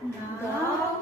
Now,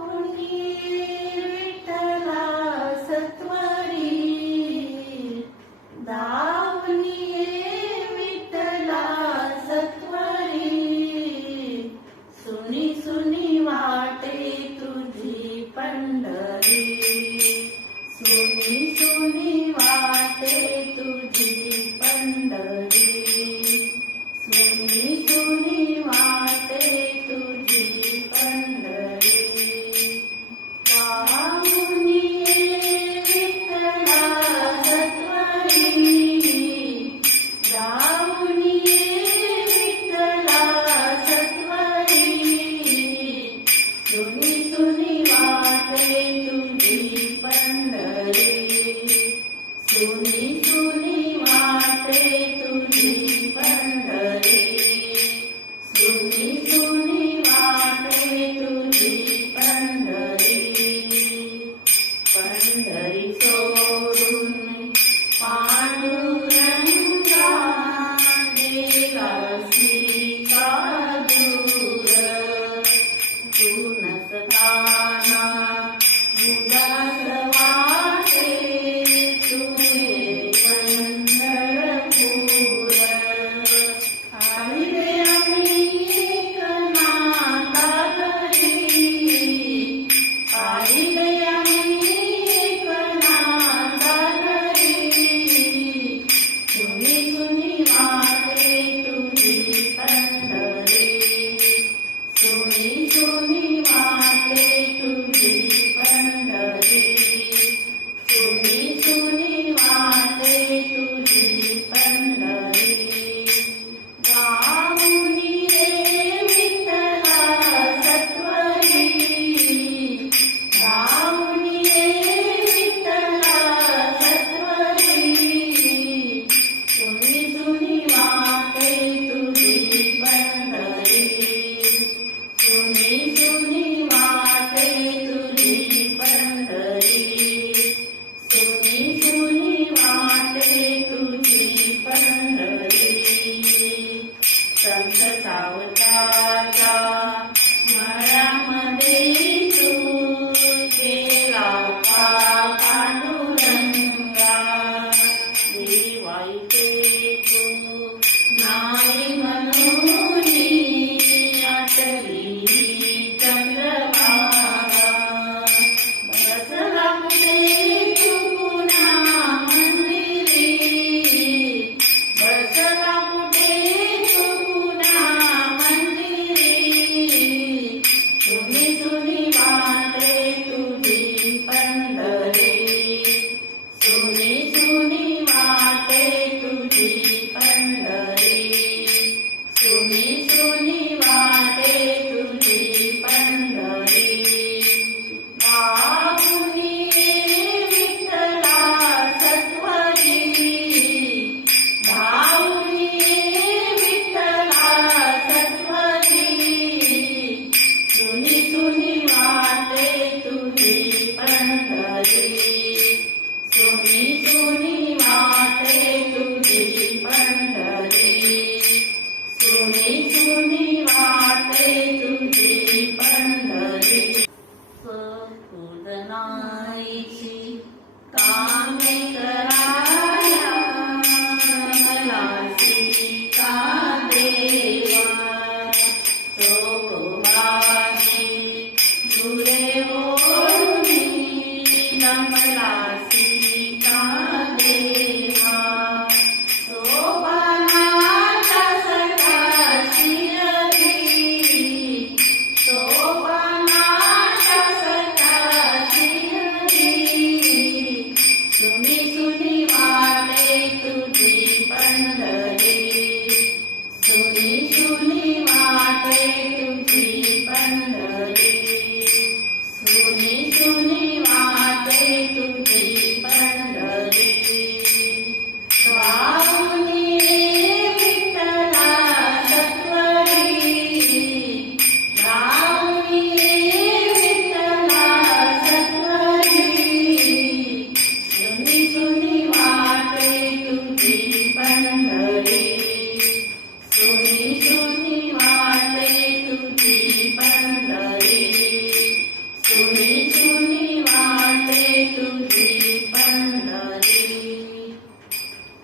Thank you. You.